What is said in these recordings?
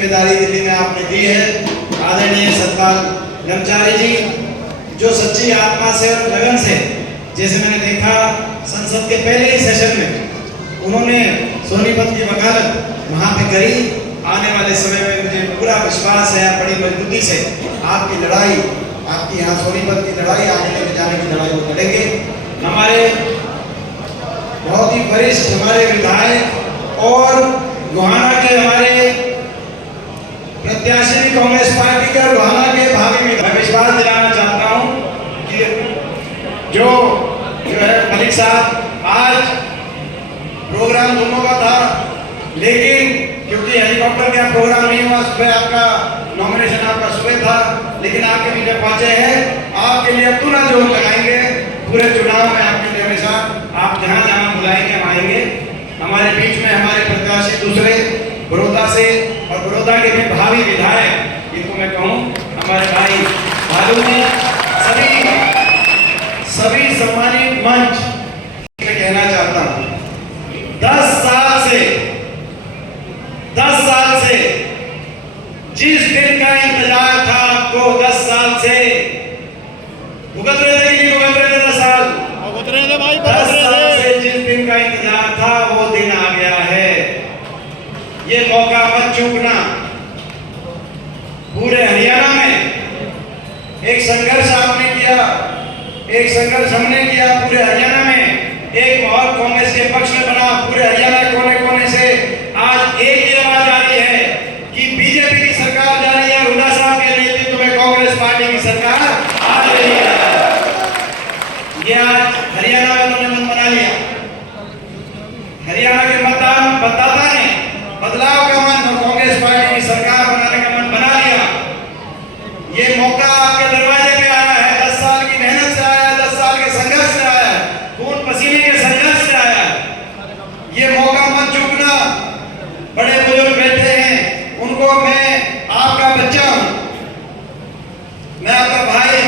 जिम्मेदारी दिल्ली में आपने दी है। आदरणीय सतपाल ब्रह्मचारी जी जो सच्ची आत्मा से और लगन से, जैसे मैंने देखा संसद के पहले ही सेशन में उन्होंने सोनीपत की वकालत वहाँ पे करी। आने वाले समय में मुझे पूरा विश्वास है बड़ी मजबूती से आपकी लड़ाई, आपकी यहाँ सोनीपत की लड़ाई, आने लेके जाने की लड़ाई वो लड़ेंगे। हमारे बहुत ही वरिष्ठ हमारे विधायक और गोहाना के हमारे प्रत्याशी भी कांग्रेस पार्टी के और गोहाना के भावी मैं विश्वास दिलाना चाहता हूँ कि जो है मलिक साहब, आज प्रोग्राम दोनों का था, लेकिन क्योंकि हेलीकॉप्टर का प्रोग्राम नहीं हुआ, सुबह आपका नॉमिनेशन आपका सुबह था, लेकिन आपके बीच में पहुंचे हैं, आपके लिए पूरा जोर लगाएंगे। पूरे चुनाव में आपके लिए हमेशा आप जहां जहां बुलाएंगे हम आएंगे। हमारे बीच में हमारे प्रत्याशी दूसरे बड़ौदा से और बड़ौदा के भी भावी विधायक, इनको मैं कहूँ हमारे भाई भालू ने सभी सम्मानित मंच में कहना चाहता हूँ 10 साल से जिस दिन का इंतजार था आपको, 10 साल से भुगत रहे थे कि नहीं भुगत रहे थे? 10 साल भुगत रहे थे भाई, 10 साल से जिस दिन का इंतजार था वो दिन आ गया है। ये मौका मत चूकना। पूरे हरियाणा में एक संघर्ष आपने किया, एक संघर्ष हमने किया। पूरे हरियाणा में एक माहौल कांग्रेस के पक्ष में बना। पूरे हरियाणा कोने कोने से आज एक ही आवाज आ रही है कि बीजेपी की सरकार जा रही है, हुड्डा साहब के नेतृत्व में कांग्रेस पार्टी की सरकार आ रही है। ये आज हरियाणा में उन्होंने मन बना लिया। हरियाणा के मतदाता ने बदलाव का मन और कांग्रेस पार्टी की सरकार बनाने का मन बना लिया। ये मौका आपके दरवाजे पे आया है। 10 साल की मेहनत से आया है, 10 साल के संघर्ष से आया है, खून पसीने के संघर्ष से आया है। ये मौका मत चूकना। बड़े बुजुर्ग बैठे हैं, उनको मैं आपका बच्चा हूं, मैं आपका भाई हूं,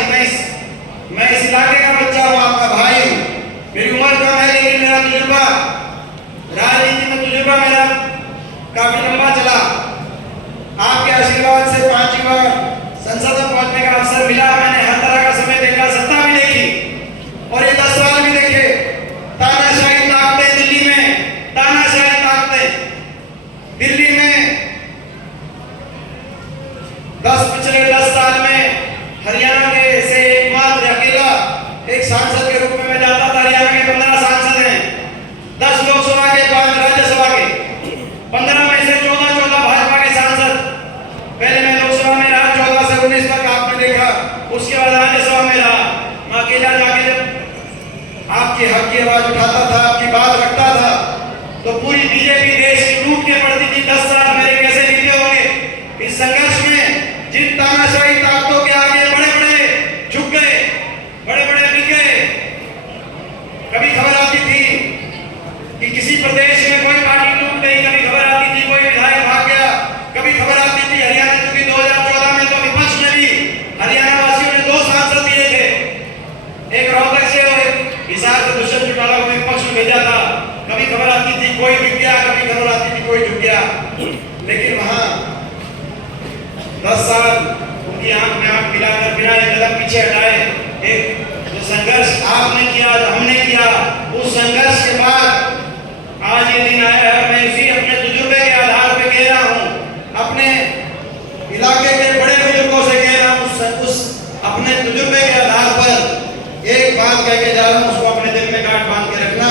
मैं इस इलाके का बच्चा हूं, आपका भाई हूं। मेरी उम्र कम है लेकिन मेरा तजुर्बा, राजनीति में तजुर्बा मेरा काफी लंबा चला। आपके आशीर्वाद से 5 बार संसद में पहुंचने का अवसर मिला। मैंने हर तरह का समय देखा, सत्ता भी देखी और ये 10 साल भी देखे। तानाशाही ताकतें दिल्ली में, तानाशाही ताकतें दिल्ली में पिछले 10 साल में हरियाणा के से एकमात्र अकेला एक सांसद के रूप में मैं जाता था। हरियाणा के 15 सांसद हैं, 10 लोकसभा के, 5 राज्यसभा के, 15 में से 14 भाजपा के सांसद। पहले मैं लोकसभा में रहा 14 से 19 तक, आपने देखा। उसके बाद राज्यसभा में रहा। मैं अकेला जाके जब आपके हक की आवाज उठाता था, आपकी बात रखता था, तो पूरी बीजेपी देश की टूट के पड़ती थी। 10 साल मेरे कैसे बीते होंगे इस संघर्ष में। जिन तानाशाही ताकतों के आगे बड़े बड़े झुक गए, बड़े बड़े बिक गए। कभी खबर आती थी कि किसी प्रदेश में कोई पार्टी टूट गई, कभी खबर आती थी कोई विधायक भाग गया, कभी खबर आती थी हरियाणा चुकी 2014 में तो विपक्ष में भी हरियाणा वासियों ने 2 सांसद दिए थे, एक रोहतक से और एक हिसार से दुष्यंत चौटाला को विपक्ष में भेजा था। कभी खबर आती थी कोई झुक गया, कभी खबर आती थी कोई झुक गया। लेकिन वहां 10 साल उनकी आंख में आंख मिलाकर बिना एक कदम पीछे हटाए एक जो संघर्ष आपने किया, जो हमने किया, उस संघर्ष के बाद आज ये दिन आया है। मैं इसी अपने तजुर्बे के आधार पर कह रहा हूँ, अपने इलाके के बड़े बुजुर्गों से कह रहा हूँ, उस अपने तजुर्बे के आधार पर एक बात कह के जा रहा हूँ, उसको अपने दिल में गांठ बांध के रखना।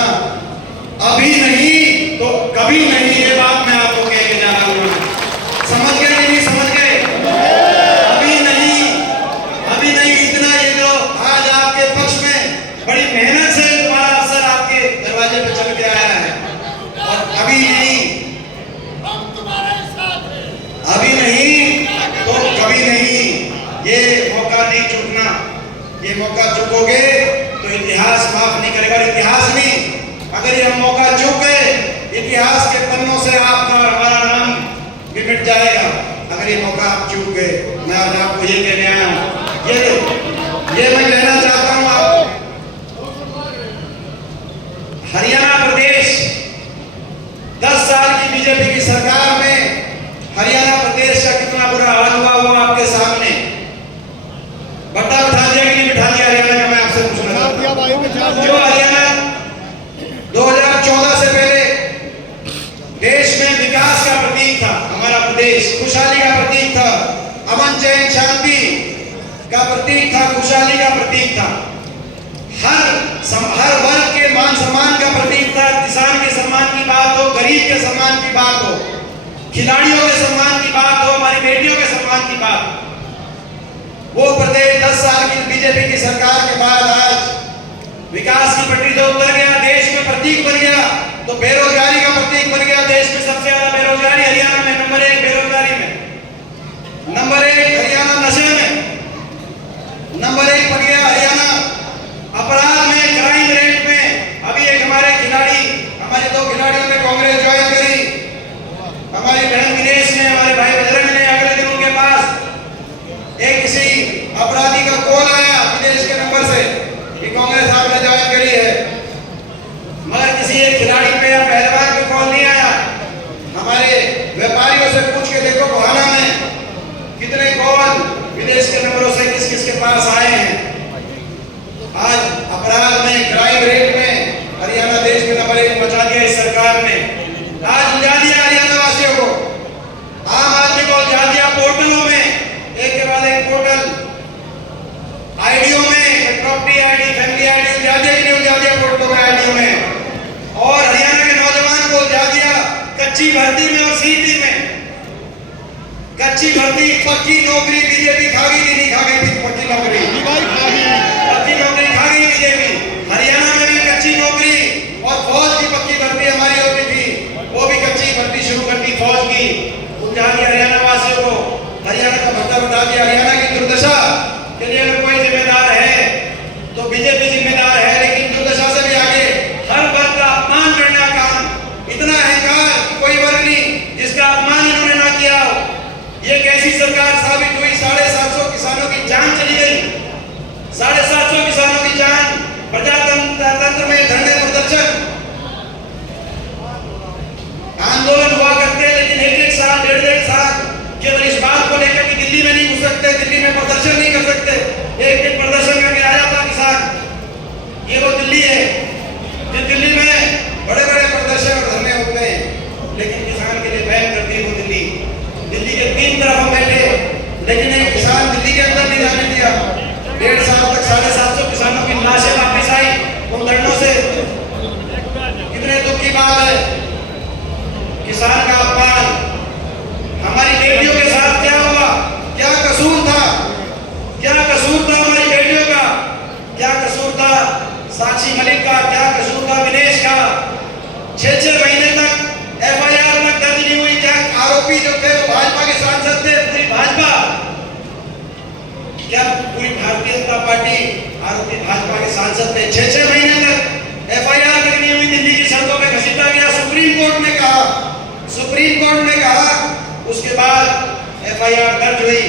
अभी नहीं तो कभी नहीं, ये बात मैं आपको कह के जा रहा हूँ। समझ गए नहीं समझ गए? अभी नहीं इतना। ये जो आज आपके पक्ष में बड़ी मेहनत से तुम्हारा अवसर आपके दरवाजे पे चल के आया है, और अभी नहीं, हम तुम्हारे साथ हैं। अभी नहीं तो कभी नहीं। ये मौका नहीं चूकना। ये मौका चूकोगे तो इतिहास माफ नहीं करेगा। इतिहास नहीं, अगर ये मौका चूक गए, इतिहास के पन्नों से आपका और हमारा नाम भी मिट जाएगा। अगर ये मौका आप चूक गए, मैं आज आपको ये कहने आया हूँ, ये मैं कहना चाहता हूँ आपको। हरियाणा प्रदेश 10 साल की बीजेपी की सरकार में हरियाणा प्रदेश देश खुशहाली का प्रतीक था, अमन चैन शांति का प्रतीक था, खुशहाली का प्रतीक था, हर वर्ग के मान सम्मान का प्रतीक था। किसान के सम्मान की बात हो, गरीब के सम्मान की बात हो, खिलाड़ियों के सम्मान की बात हो, हमारी बेटियों के सम्मान की बात, वो प्रदेश 10 साल की बीजेपी की सरकार के बाद आज विकास की पटरी से उतर गया, देश में प्रतीक बन गया, तो बेरोजगारी का प्रतीक बन गया। देश में सबसे ज्यादा बेरोजगारी हरियाणा में, नंबर 1 बेरोजगारी में, नंबर 1 हरियाणा नशे में, नंबर 1 बन गया हरियाणा अपराध में, क्राइम रेट में। अभी एक हमारे खिलाड़ी, हमारे 2 खिलाड़ियों ने कांग्रेस ज्वाइन करी, हमारी बहन विनेश ने, हमारे भाई बजरंग ने। अगले दिन उनके पास एक किसी अपराधी का कॉल आया विदेश के नंबर से कि कांग्रेस आपने ज्वाइन करी है, मगर किसी एक खिलाड़ी पे या पहलवान पे कॉल नहीं आया। हमारे व्यापारियों से पूछ के देखो बहाना में कितने कॉल विदेश के नंबरों से किस किस के पास आए हैं। आज अपराध में, क्राइम रेट में हरियाणा देश में नंबर 1 बचा दिया इस सरकार ने। आज उलझा दिया हरियाणा वासियों को, आम आदमी को उलझा दिया पोर्टलों में, एक के बाद एक पोर्टल, आईडियों में, प्रॉपर्टी आईडी, फैमिली आईडी, उलझा दिया कि नहीं उलझा दिया पोर्टलों में, आईडियों में। और हरियाणा के नौजवान को उलझा दिया कच्ची भर्ती में और सीधी में। कच्ची भर्ती, पक्की नौकरी बीजेपी खा गई थी, नहीं खा गई थी पक्की नौकरी, पक्की नौकरी खा गई बीजेपी। हरियाणा में भी कच्ची नौकरी और फौज की पक्की भर्ती हमारी होती थी, वो भी कच्ची भर्ती शुरू कर दी फौज की, उलझा दिया हरियाणा वासियों को, हरियाणा का भत्ता बता दिया। हरियाणा की दुर्दशा के लिए अगर कोई जिम्मेदार है तो बीजेपी जिम्मेदार है, लेकिन दुर्दशा से भी आगे हर वर्ग का अपमान करने का काम, इतना अहंकार कोई वर्ग नहीं जिसका अपमान इन्होंने ना किया हो। ये कैसी सरकार साबित हुई? 750 किसानों की जान चली गई, 750 किसानों की जान। प्रजातंत्र में धरने प्रदर्शन आंदोलन हुआ करते हैं, लेकिन 1-1 साल, 1.5 साल केवल इस बात को लेकर कि दिल्ली में नहीं घुस सकते, दिल्ली में प्रदर्शन नहीं कर सकते। एक दिन प्रदर्शन करके आ जाता किसान, ये वो दिल्ली है जिस दिल्ली में बड़े बड़े प्रदर्शन और धरने होते हैं, लेकिन किसान के लिए बैन करती है वो दिल्ली। दिल्ली के 3 तरफ हम बैठे, लेकिन एक किसान दिल्ली के अंदर नहीं जाने दिया। 1.5 साल तक 750 किसानों की लाशें वापस आई उन धरनों से। कितने दुख की बात है, किसान का अपमान। हमारी बेटियों के साथ क्या हुआ? क्या कसूर था? क्या कसूर था हमारी बेटियों का? क्या कसूर था साक्षी मलिक का? क्या कसूर था विनेश का? 6-6 महीने तक FIR में दर्ज नहीं हुई। क्या आरोपी जो थे वो भाजपा के सांसद थे? पूरी भाजपा, क्या पूरी भारतीय जनता पार्टी आरोपी भाजपा के सांसद थे? 6-6 महीने तक FIR तक नहीं हुई, दिल्ली की सड़कों पे घसीटा गया। सुप्रीम कोर्ट ने कहा, उसके बाद FIR दर्ज हुई।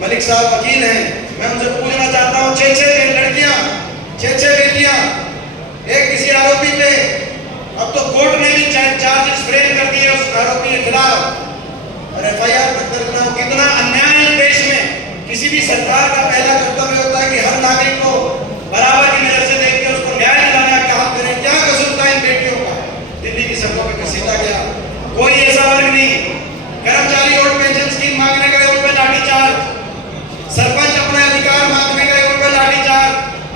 मलिक साहब वकील हैं, मैं उनसे पूछना चाहता हूँ, 6-6 लड़कियां, 6-6 बेटियां, एक किसी आरोपी पे, अब तो कोर्ट ने भी चार्जेस फ्रेम कर दिए उस आरोपी के खिलाफ और FIR दर्ज ना हो। कितना अन्याय है देश में। किसी भी सरकार का पहला कर्तव्य होता है कि हर नागरिक को बराबर की नजर से देख के उसको न्याय दिलाने का काम करें। क्या कसूर था इन बेटियों का? दिल्ली की सड़कों पे घसीटा गया। कोई ऐसा वर्ग नहीं, कर्मचारी और पेंशन स्कीम मांगने गए उन पर लाठीचार्ज, सरपंच अपने अधिकार मांगने गए उन पर लाठीचार्ज,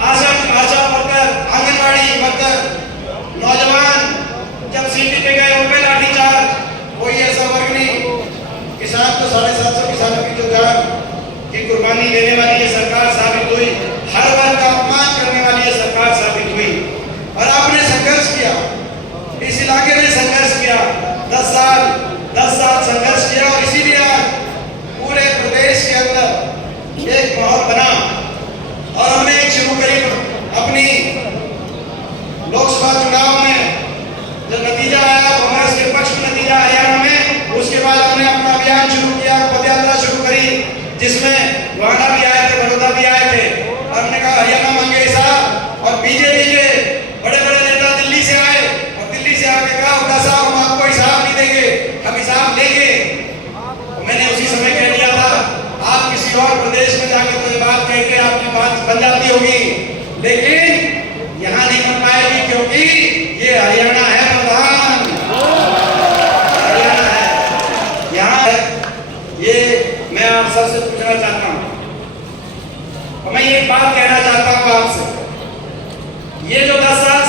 आशा वर्कर, आंगनबाड़ी वर्कर, नौजवान जब सीटी पे गए उन पर लाठीचार्ज। कोई ऐसा वर्ग नहीं। किसान तो 750 किसानों की जो जान की कुर्बानी देने वाली ये सरकार साबित हुई, हर वर्ग का अपमान करने वाली ये सरकार साबित हुई। और आपने संघर्ष किया, इस इलाके ने संघर्ष किया, 10 साल संघर्ष किया, और इसीलिए आज पूरे प्रदेश के अंदर एक माहौल बना। और हमने एक शुरू करी अपनी लोकसभा चुनाव में जब नतीजा आया, कांग्रेस के पक्ष में नतीजा हरियाणा में, उसके बाद हमने अपना अभियान शुरू किया, पदयात्रा शुरू करी, जिसमें गोहाना भी आए थे, बड़ौदा भी आए थे। और हमने कहा हरियाणा मांगे साहब, और बीजेपी के बड़े बड़े नेता दिल्ली से आए और दिल्ली से आके कहा हुड्डा साहब हम आपको हिसाब नहीं देंगे, हम हिसाब लेंगे। मैंने उसी समय कह दिया था, आप किसी और प्रदेश में जाकर कोई बात कह के आपकी बात बन जाती होगी, लेकिन यहाँ नहीं बन पाएगी, क्योंकि ये हरियाणा है प्रधान, हरियाणा है। यहाँ ये मैं आप सबसे पूछना चाहता हूं। और मैं एक बात कहना चाहता हूं आपसे, ये जो 10 साल